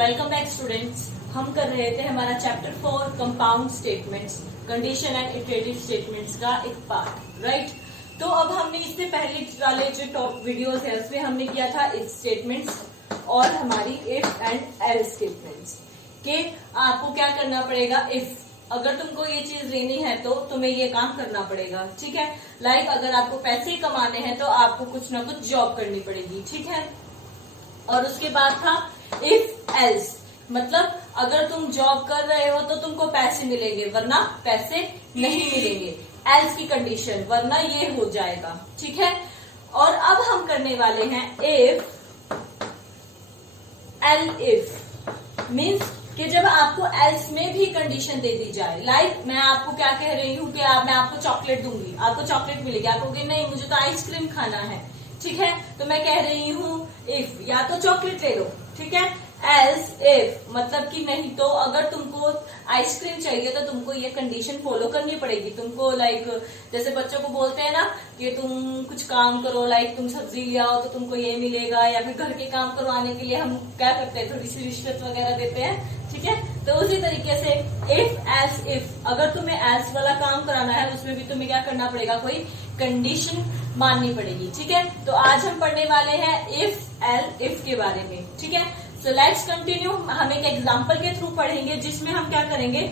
Welcome back students. हम कर रहे थे हमारा chapter 4 compound statements, condition and iterative statements का एक पार्ट, राइट। तो अब हमने इससे पहले वाले जो टॉप वीडियोस है उसमें हमने किया था इफ स्टेटमेंट्स और हमारी इफ एंड एल्स स्टेटमेंट्स के आपको क्या करना पड़ेगा। इफ अगर तुमको ये चीज लेनी है तो तुम्हें ये काम करना पड़ेगा, ठीक है। लाइक अगर आपको पैसे कमाने हैं तो आपको कुछ ना कुछ जॉब करनी पड़ेगी, ठीक है। और उसके बाद था इफ एल्स, मतलब अगर तुम जॉब कर रहे हो तो तुमको पैसे मिलेंगे वरना पैसे नहीं मिलेंगे। एल्स की कंडीशन, वरना ये हो जाएगा, ठीक है। और अब हम करने वाले हैं इफ एल इफ, मीन्स कि जब आपको एल्स में भी कंडीशन दे दी जाए। लाइक मैं आपको क्या कह रही हूँ कि मैं आपको चॉकलेट दूंगी, आपको चॉकलेट मिलेगी, आप कहोगे नहीं मुझे तो आइसक्रीम खाना है, ठीक है। तो मैं कह रही हूँ इफ या तो चॉकलेट ले लो, ठीक है। एल्स इफ मतलब कि नहीं तो अगर तुमको आइसक्रीम चाहिए तो तुमको ये कंडीशन फॉलो करनी पड़ेगी। तुमको लाइक जैसे बच्चों को बोलते हैं ना कि तुम कुछ काम करो, लाइक तुम सब्जी ले आओ तो तुमको ये मिलेगा, या फिर घर के काम करवाने के लिए हम क्या करते हैं थोड़ी सी रिश्वत वगैरह देते हैं, ठीक है। तो उसी तरीके से इफ एल्स इफ, अगर तुम्हें एल्स वाला काम कराना है उसमें भी तुम्हें क्या करना पड़ेगा, कोई कंडीशन माननी पड़ेगी, ठीक है। तो आज हम पढ़ने वाले हैं इफ एल इफ के बारे में, ठीक है। So let's continue. हम एक एग्जांपल के थ्रू पढ़ेंगे जिसमें हम क्या करेंगे,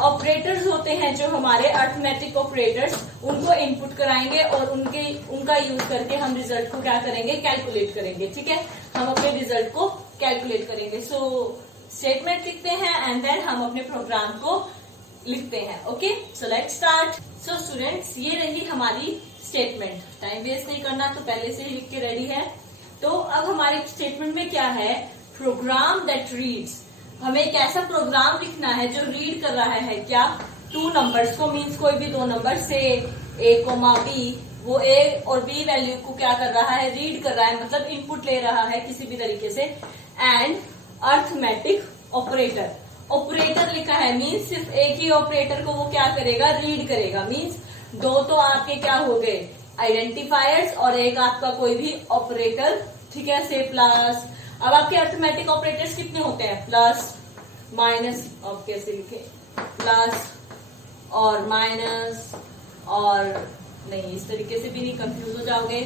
ऑपरेटर्स होते हैं जो हमारे अर्थमेटिक ऑपरेटर्स, उनको इनपुट कराएंगे और उनका यूज करके हम रिजल्ट को क्या करेंगे, कैलकुलेट करेंगे, ठीक है। हम अपने रिजल्ट को कैलकुलेट करेंगे। सो स्टेटमेंट लिखते हैं एंड देन हम अपने प्रोग्राम को लिखते हैं। Okay, so let's start. So students, ये रही हमारी स्टेटमेंट। टाइम वेस्ट नहीं करना, तो पहले से ही लिख के रेडी है। तो अब हमारे स्टेटमेंट में क्या है, प्रोग्राम दैट रीड्स। हमें एक ऐसा प्रोग्राम लिखना है जो रीड कर रहा है क्या, टू नंबर्स को, मीन्स कोई भी दो नंबर से ए कोमा बी, वो ए और बी वैल्यू को क्या कर रहा है, रीड कर रहा है, मतलब इनपुट ले रहा है किसी भी तरीके से। एंड अर्थमेटिक ऑपरेटर, ऑपरेटर लिखा है मीन्स सिर्फ एक ही ऑपरेटर को वो क्या करेगा, रीड करेगा। मीन्स दो तो आपके क्या हो गए, आइडेंटिफायर्स, और एक आपका कोई भी ऑपरेटर, ठीक है, से प्लस। अब आपके अर्थमेटिक ऑपरेटर्स कितने होते हैं, प्लस माइनस, अब कैसे लिखे, प्लस और माइनस, और नहीं इस तरीके से भी नहीं, कंफ्यूज हो जाओगे।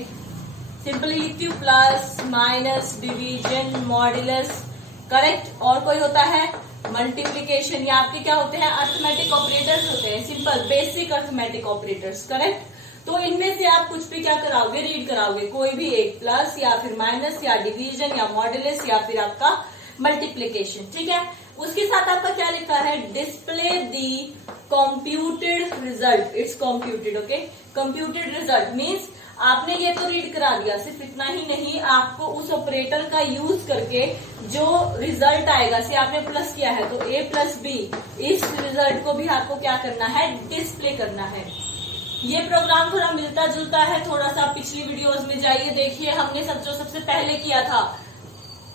सिंपली लिखती हूँ plus minus division modulus, correct. और कोई होता है मल्टीप्लीकेशन, या आपके क्या होते हैं, अर्थमेटिक ऑपरेटर्स होते हैं, simple basic arithmetic operators, correct. तो इनमें से आप कुछ भी क्या कराओगे, रीड कराओगे, कोई भी एक, प्लस या फिर माइनस या डिवीजन या मॉड्यूलस या फिर आपका मल्टीप्लीकेशन, ठीक है। उसके साथ आपका क्या लिखा है, display the computed result, it's computed, okay. Computed result means आपने ये तो रीड करा दिया, सिर्फ इतना ही नहीं, आपको उस ऑपरेटर का यूज करके जो रिजल्ट आएगा, से आपने प्लस किया है तो ए प्लस बी, इस रिजल्ट को भी आपको क्या करना है, डिस्प्ले करना है। ये प्रोग्राम थोड़ा मिलता जुलता है, थोड़ा सा पिछली वीडियोस में जाइए देखिए, हमने सबसे पहले किया था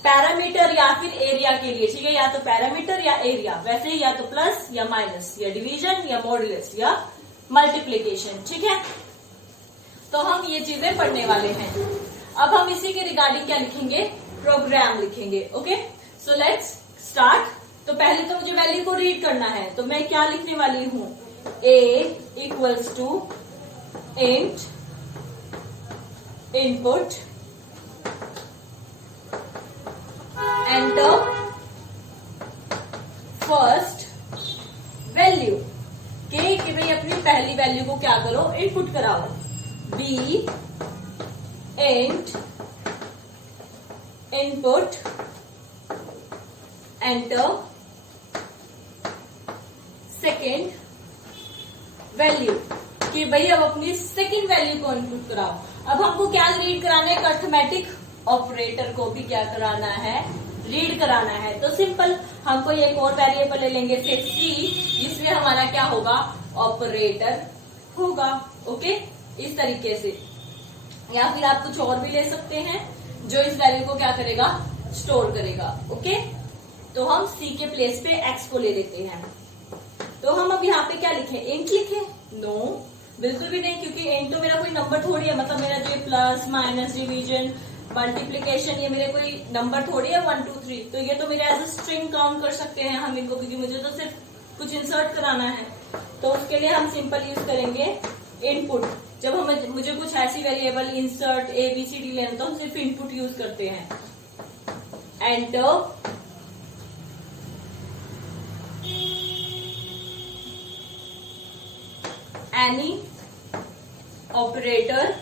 पैरामीटर या फिर एरिया के लिए, ठीक है, या तो पैरामीटर या एरिया, वैसे ही या तो प्लस या माइनस या डिवीजन या मॉड्यूलस या मल्टीप्लीकेशन, ठीक है। तो हम ये चीजें पढ़ने वाले हैं। अब हम इसी के रिगार्डिंग क्या लिखेंगे, प्रोग्राम लिखेंगे, ओके। So let's start. तो पहले तो मुझे वैल्यू को रीड करना है, तो मैं क्या लिखने वाली हूँ, a equals to int input enter first value, के कि भाई अपनी पहली वैल्यू को क्या करो, इनपुट कराओ। b int input enter second value, कि भाई अब अपनी सेकंड वैल्यू को इनपुट कराओ। अब हमको क्या रीड कराना है, अर्थमेटिक ऑपरेटर को भी क्या कराना है, रीड कराना है। तो सिंपल हमको एक और वेरिएबल ले लेंगे सी, जिसमें हमारा क्या होगा, ऑपरेटर होगा, ओके, इस तरीके से। या फिर आप कुछ और भी ले सकते हैं जो इस वैल्यू को क्या करेगा, स्टोर करेगा, ओके। तो हम सी के प्लेस पे एक्स को ले लेते हैं। तो हम अब यहाँ पे क्या लिखें, इंट लिखें, नो बिल्कुल भी नहीं, क्योंकि इंट तो मेरा कोई नंबर थोड़ी है, मतलब मेरा जो प्लस माइनस डिवीजन मल्टीप्लीकेशन, ये मेरे कोई नंबर थोड़ी है 1 2 3, तो ये तो मेरे एज अ स्ट्रिंग काउंट कर सकते हैं हम इनको, क्योंकि मुझे तो सिर्फ कुछ इंसर्ट कराना है। तो उसके लिए हम सिंपल यूज करेंगे इनपुट। जब मुझे कुछ ऐसी वेरिएबल इंसर्ट ABCD लेना तो हम सिर्फ इनपुट यूज करते हैं। एंटर, एनी ऑपरेटर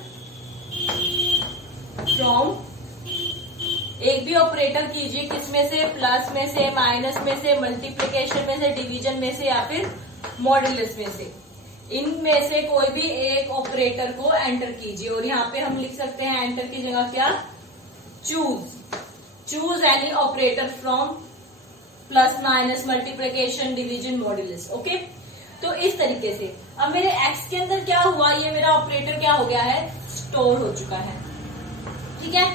फ्रॉम, एक भी ऑपरेटर कीजिए, किसमें से, प्लस में से, माइनस में से, मल्टीप्लिकेशन में से, डिवीजन में से, या फिर मॉड्यूलस में से। इनमें से कोई भी एक ऑपरेटर को एंटर कीजिए। और यहाँ पे हम लिख सकते हैं एंटर की जगह क्या, choose any operator from plus, minus, multiplication, division, modulus. Okay, तो इस तरीके से अब मेरे एक्स के अंदर क्या हुआ, ये मेरा ऑपरेटर क्या हो गया है, स्टोर हो चुका है। ठीक है,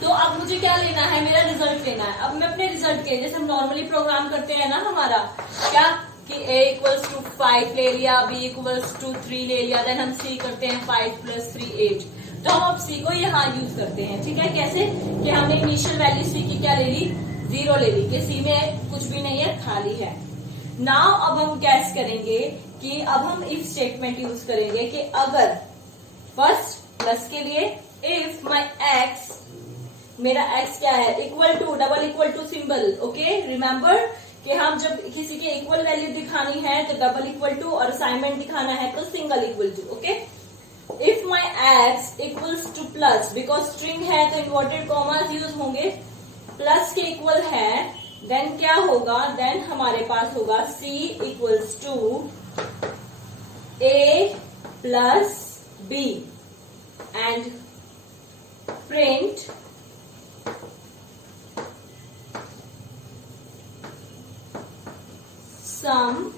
तो अब मुझे क्या लेना है, मेरा रिजल्ट लेना है। अब मैं अपने रिजल्ट के, जैसे हम नॉर्मली प्रोग्राम करते हैं ना हमारा, क्या कि a इक्वल्स टू 5 ले लिया, b इक्वल्स टू 3 ले लिया, देन हम c करते हैं 5 + 3 8। तो हम अब c को यहाँ यूज करते हैं। ठीक है, कैसे कि हमने इनिशियल वैल्यू c की क्या ले ली, 0 ले ली, कि c में कुछ भी नहीं है, खाली है। नाउ अब हम गैस करेंगे कि अब हम इफ स्टेटमेंट यूज करेंगे कि अगर फर्स्ट प्लस के लिए इफ माई एक्स, मेरा x क्या है, equal to, double equal to symbol. Okay, remember कि हम जब किसी के इक्वल वैल्यू दिखानी है तो डबल इक्वल टू, और असाइनमेंट दिखाना है तो single equal to. Okay, if my X equals to plus, because string है तो इन्वर्टेड कॉमास यूज होंगे, प्लस के इक्वल है, देन क्या होगा, देन हमारे पास होगा c equals to a plus b and print sum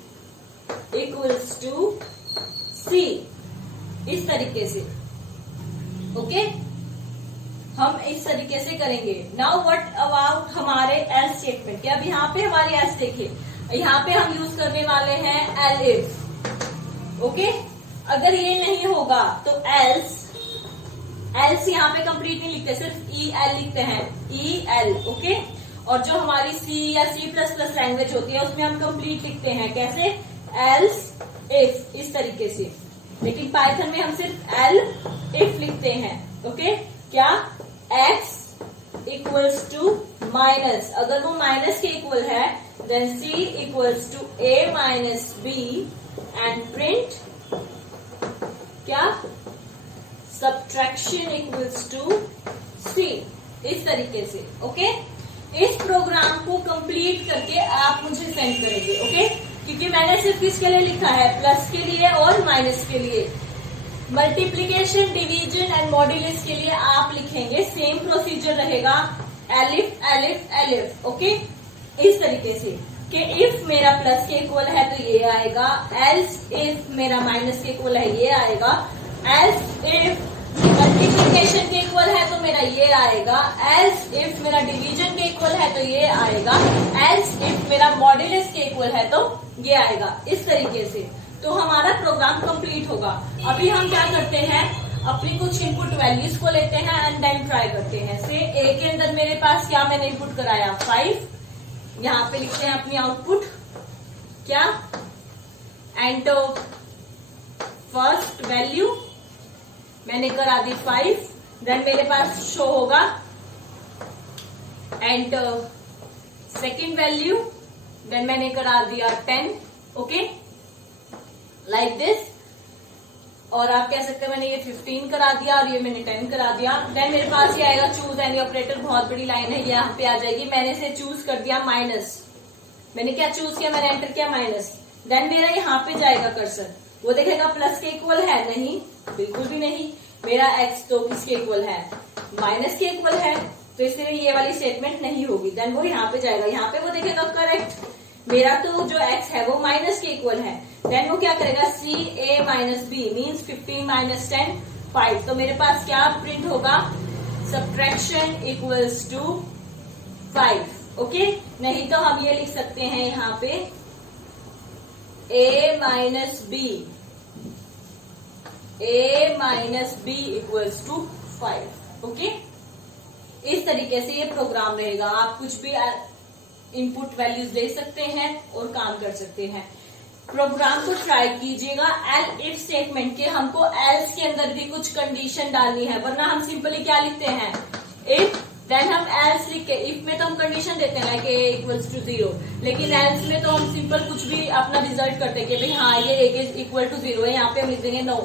equals to c, इस तरीके से। ओके, हम इस तरीके से करेंगे। नाउ व्हाट अबाउट हमारे एल्स स्टेटमेंट के, अब यहाँ पे हमारी एल्स देखिए, यहाँ पे हम यूज करने वाले हैं एल इफ। ओके, अगर ये नहीं होगा तो एल्स यहाँ पे कंप्लीट नहीं लिखते, सिर्फ EL लिखते हैं, EL। ओके, और जो हमारी C या C++ लैंग्वेज होती है उसमें हम कंप्लीट लिखते हैं, कैसे, एल्स इफ, इस तरीके से। लेकिन पाइथन में हम सिर्फ एल इफ लिखते हैं। ओके, क्या, x इक्वल्स टू माइनस, अगर वो माइनस के इक्वल है then c equals to a minus b and print क्या, सब्ट्रैक्शन इक्वल्स टू c, इस तरीके से। ओके, इस प्रोग्राम को कंप्लीट करके आप मुझे सेंड करेंगे। ओके, क्योंकि मैंने सिर्फ किसके लिए लिखा है, प्लस के लिए और माइनस के लिए। मल्टीप्लीकेशन, डिवीजन एंड मॉड्यूलस के लिए आप लिखेंगे, सेम प्रोसीजर रहेगा, एलिफ एलिफ एलिफ। ओके, इस तरीके से कि इफ मेरा प्लस के इक्वल है तो ये आएगा, एल्स इफ मेरा माइनस के इक्वल है ये आएगा, एल्स इफ मल्टीप्लीकेशन के इक्वल है तो मेरा ये आएगा, एल्स इफ मेरा डिवीजन के इक्वल है तो ये आएगा, एल्स इफ मेरा मॉड्यूलस के इक्वल है तो ये आएगा, इस तरीके से। तो हमारा प्रोग्राम कंप्लीट होगा। अभी हम क्या करते हैं, अपनी कुछ इनपुट वैल्यूज को लेते हैं एंड देन ट्राई करते हैं। से ए के अंदर मेरे पास क्या मैंने इनपुट कराया, 5, यहाँ पे लिखते हैं अपनी आउटपुट क्या, एंटर फर्स्ट वैल्यू मैंने करा दी 5, देन मेरे पास शो होगा एंटर सेकेंड वैल्यू, देन मैंने करा दिया 10। Okay, like this. और आप कह सकते हैं मैंने ये 15 करा दिया और ये मैंने 10 करा दिया। देन मेरे पास ये आएगा चूज एनी ऑपरेटर, बहुत बड़ी लाइन है, ये यहाँ पे आ जाएगी। मैंने इसे चूज कर दिया माइनस, मैंने क्या चूज किया, मैंने एंटर किया माइनस। देन मेरा यहाँ पे जाएगा कर्सर, वो देखेगा प्लस के इक्वल है, नहीं बिल्कुल भी नहीं, मेरा एक्स तो किसके इक्वल है, माइनस के इक्वल है, तो इसलिए ये वाली स्टेटमेंट नहीं होगी। देन वो यहाँ पे जाएगा, यहाँ पे वो देखेगा करेक्ट, मेरा तो जो x है वो माइनस के इक्वल है। देन वो क्या करेगा, c a minus b means 15 minus 10 5। तो मेरे पास क्या प्रिंट होगा, सब्ट्रैक्शन इक्वल्स टू 5। ओके, नहीं तो हम ये लिख सकते हैं यहाँ पे a minus b equals to 5। Okay, इस तरीके से ये प्रोग्राम रहेगा। आप कुछ भी इनपुट वैल्यूज दे सकते हैं और काम कर सकते हैं। प्रोग्राम को ट्राई कीजिएगा। एल इफ स्टेटमेंट के हमको एल्स के अंदर भी कुछ कंडीशन डालनी है, वरना हम सिंपली क्या लिखते हैं, इफ, देन हम एल्स लिख के, इफ में तो हम कंडीशन देते हैं कि a इक्वल्स टू 0, लेकिन एल्स में तो हम सिंपल कुछ भी अपना रिजल्ट करते हैं कि भाई हाँ ये a इक्वल टू 0 है, यहाँ पे हम लिख देंगे नो,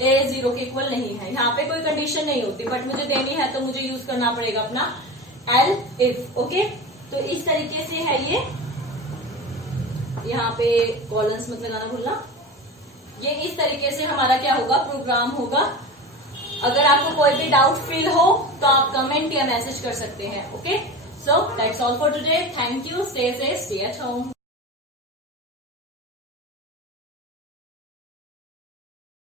a 0 के इक्वल नहीं है। यहाँ पे कोई कंडीशन नहीं होती, बट मुझे देनी है तो मुझे यूज करना पड़ेगा अपना एल इफ। ओके, तो इस तरीके से है ये। यहाँ पे कॉलम्स मत लगाना भूलना। ये इस तरीके से हमारा क्या होगा, प्रोग्राम होगा। अगर आपको कोई भी डाउट फील हो तो आप कमेंट या मैसेज कर सकते हैं। Okay, so that's all for today. Thank you, stay safe, stay at home.